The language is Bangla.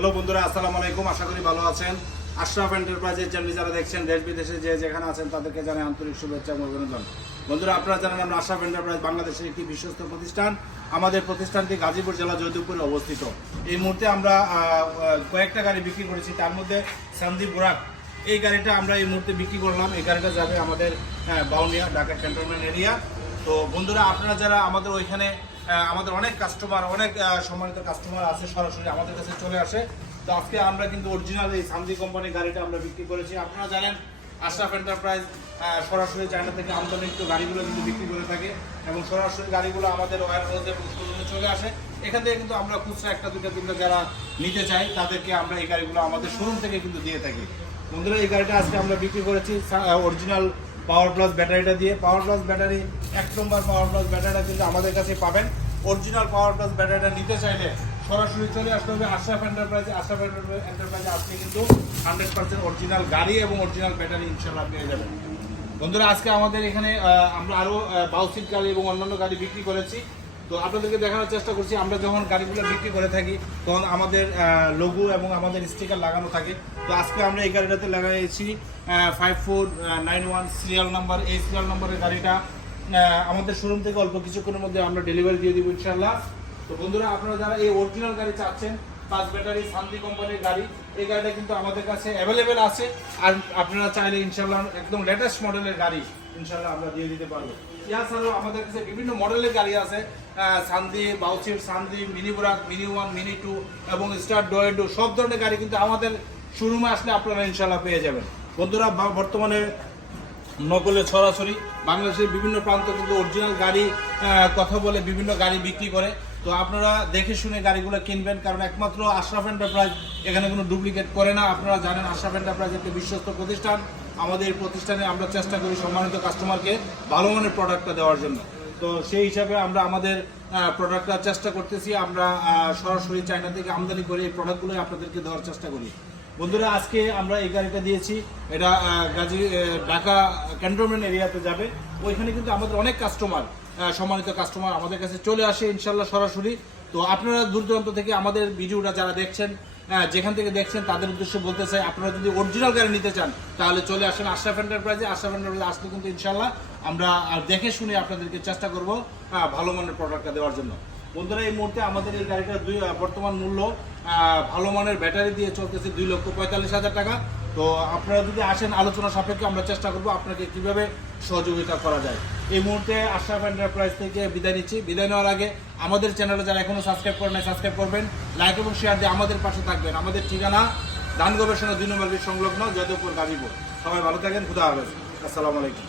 হ্যালো বন্ধুরা আসসালামু আলাইকুম আশা করি ভালো আছেন। আশরাফ এন্টারপ্রাইজের চ্যানেল যারা দেখছেন দেশ বিদেশে যে যেখানে আছেন তাদেরকে জানাই আন্তরিক শুভেচ্ছা এবং অভিনন্দন। বন্ধুরা আপনারা জানেন আমরা আশরাফ এন্টারপ্রাইজ বাংলাদেশের একটি বিশ্বস্ত প্রতিষ্ঠান। আমাদের প্রতিষ্ঠানটি গাজীপুর জেলা জয়দেবপুরে অবস্থিত। এই মুহূর্তে আমরা কয়েকটা গাড়ি বিক্রি করেছি তার মধ্যে সন্দীপ বোরাক। এই গাড়িটা আমরা এই মুহূর্তে বিক্রি করলাম। এই গাড়িটা যাবে আমাদের আহ, বাউনিয়া ঢাকা ক্যান্টনমেন্ট এরিয়া তো বন্ধুরা আপনারা যারা আমাদের ওইখানে আমাদের অনেক কাস্টমার অনেক সম্মানিত কাস্টমার আছে সরাসরি আমাদের কাছে চলে আসে। তো আজকে আমরা কিন্তু অরিজিনাল এই সামদি কোম্পানির গাড়িটা আমরা বিক্রি করেছি। আপনারা জানেন আশরাফ এন্টারপ্রাইজ সরাসরি চায়না থেকে আমদানিকৃত গাড়িগুলো কিন্তু বিক্রি করে থাকে এবং সরাসরি গাড়িগুলো আমাদের ওয়ার এবং চলে আসে। এখান থেকে কিন্তু আমরা খুচরা একটা দুটো তিনটা যারা নিতে চাই তাদেরকে আমরা এই গাড়িগুলো আমাদের শোরুম থেকে কিন্তু দিয়ে থাকি। বন্ধুরা, এই গাড়িটা আজকে আমরা বিক্রি করেছি অরিজিনাল পাওয়ার প্লাস ব্যাটারিটা দিয়ে পাওয়ার প্লাস ব্যাটারি, এক নম্বর পাওয়ার প্লাস ব্যাটারিটা কিন্তু আমাদের কাছে পাবেন। অরিজিনাল পাওয়ার প্লাস ব্যাটারিটা নিতে চাইলে সরাসরি চলে আসতে হবে আশরাফ এন্টারপ্রাইজে আশরাফ এন্টারপ্রাইজে আসলে কিন্তু হান্ড্রেড পার্সেন্ট অরিজিনাল গাড়ি এবং অরিজিনাল ব্যাটারি ইনশাল্লাহ পেয়ে যাবেন। বন্ধুরা, আজকে আমাদের এখানে আমরা আরও বাউসিট গাড়ি এবং অন্যান্য গাড়ি বিক্রি করেছি। তো আপনাদেরকে দেখানোর চেষ্টা করছি, আমরা যখন গাড়িগুলো বিক্রি করে থাকি, তখন আমাদের লঘু এবং আমাদের স্টিকার লাগানো থাকে। তো আজকে আমরা এই গাড়িটাতে লাগাইছি five four nine one serial number এই সিরিয়াল নাম্বারের গাড়িটা আমাদের শোরুম থেকে অল্প কিছুক্ষণের মধ্যে আমরা ডেলিভারি দিয়ে দিব ইনশাল্লাহ তো বন্ধুরা, আপনারা যারা এই অরিজিনাল গাড়ি চাচ্ছেন পাঁচ ব্যাটারি, শান্তি কোম্পানির গাড়ি, এই গাড়িটা কিন্তু আমাদের কাছে অ্যাভেলেবেল আছে। আর আপনারা চাইলে ইনশাল্লাহ একদম লেটেস্ট মডেলের গাড়ি ইনশাল্লাহ আমরা দিয়ে দিতে পারব। এছাড়াও আমাদের কাছে বিভিন্ন মডেলের গাড়ি আছে সান্দি বাউচির সান্দি মিনি বুরাক, মিনি ওয়ান, মিনি টু এবং স্টার ডোয়েডো সব ধরনের গাড়ি কিন্তু আমাদের শোরুমে আসলে আপনারা ইনশাল্লাহ পেয়ে যাবেন। বন্ধুরা বর্তমানে নকলে ছড়াছড়ি, বাংলাদেশের বিভিন্ন প্রান্ত কিন্তু অরিজিনাল গাড়ি কথা বলে বিভিন্ন গাড়ি বিক্রি করে। তো আপনারা দেখে শুনে গাড়িগুলো কিনবেন, কারণ একমাত্র আশরাফ এন্টারপ্রাইজ এখানে কোনো ডুপ্লিকেট করে না। আপনারা জানেন আশরাফ এন্টারপ্রাইজ একটি বিশ্বস্ত প্রতিষ্ঠান। আমাদের প্রতিষ্ঠানে আমরা চেষ্টা করি সম্মানিত কাস্টমারকে ভালো মানের প্রোডাক্টটা দেওয়ার জন্য। তো সেই হিসাবে আমরা আমাদের প্রোডাক্টটা চেষ্টা করতেছি। আমরা সরাসরি চায়না থেকে আমদানি করে এই প্রোডাক্টগুলোই আপনাদেরকে দেওয়ার চেষ্টা করি। বন্ধুরা, আজকে আমরা এই গাড়িটা দিয়েছি। এটা গাজী ঢাকা ক্যান্টনমেন্ট এরিয়াতে যাবে। ওইখানে কিন্তু আমাদের অনেক কাস্টমার সম্মানিত কাস্টমার আমাদের কাছে চলে আসে ইনশাল্লাহ সরাসরি। তো আপনারা দূর দূরান্ত থেকে আমাদের ভিডিওটা যারা দেখছেন যেখান থেকে দেখছেন, তাদের উদ্দেশ্যে বলতে চাই, আপনারা যদি অরিজিনাল গাড়ি নিতে চান, তাহলে চলে আসেন আশরাফ এন্টারপ্রাইজে আশরাফ এন্টারপ্রাইজে আসলে কিন্তু ইনশাল্লাহ আমরা দেখে শুনে আপনাদেরকে চেষ্টা করব ভালো মানের প্রোডাক্টটা দেওয়ার জন্য। বন্ধুরা, এই মুহূর্তে আমাদের এই গাড়িটার দুই বর্তমান মূল্য ভালো মানের ব্যাটারি দিয়ে চলতেছে দুই লক্ষ পঁয়তাল্লিশ হাজার টাকা। তো আপনারা যদি আসেন আলোচনা সাপেক্ষে, আমরা চেষ্টা করব আপনাকে কীভাবে সহযোগিতা করা যায়। এই মুহূর্তে আশরাফ এন্টারপ্রাইজ থেকে বিদায় নিচ্ছি। বিদায় নেওয়ার আগে আমাদের চ্যানেলে যারা এখনও সাবস্ক্রাইব করেন সাবস্ক্রাইব করবেন। লাইক এবং শেয়ার দিয়ে আমাদের পাশে থাকবেন। আমাদের ঠিকানা ধান গবেষণা দুই নম্বর সংলগ্ন জয়দেবপুর গাজীপুর। সবাই ভালো থাকেন, খুদা হাফেজ। আসসালামু আলাইকুম।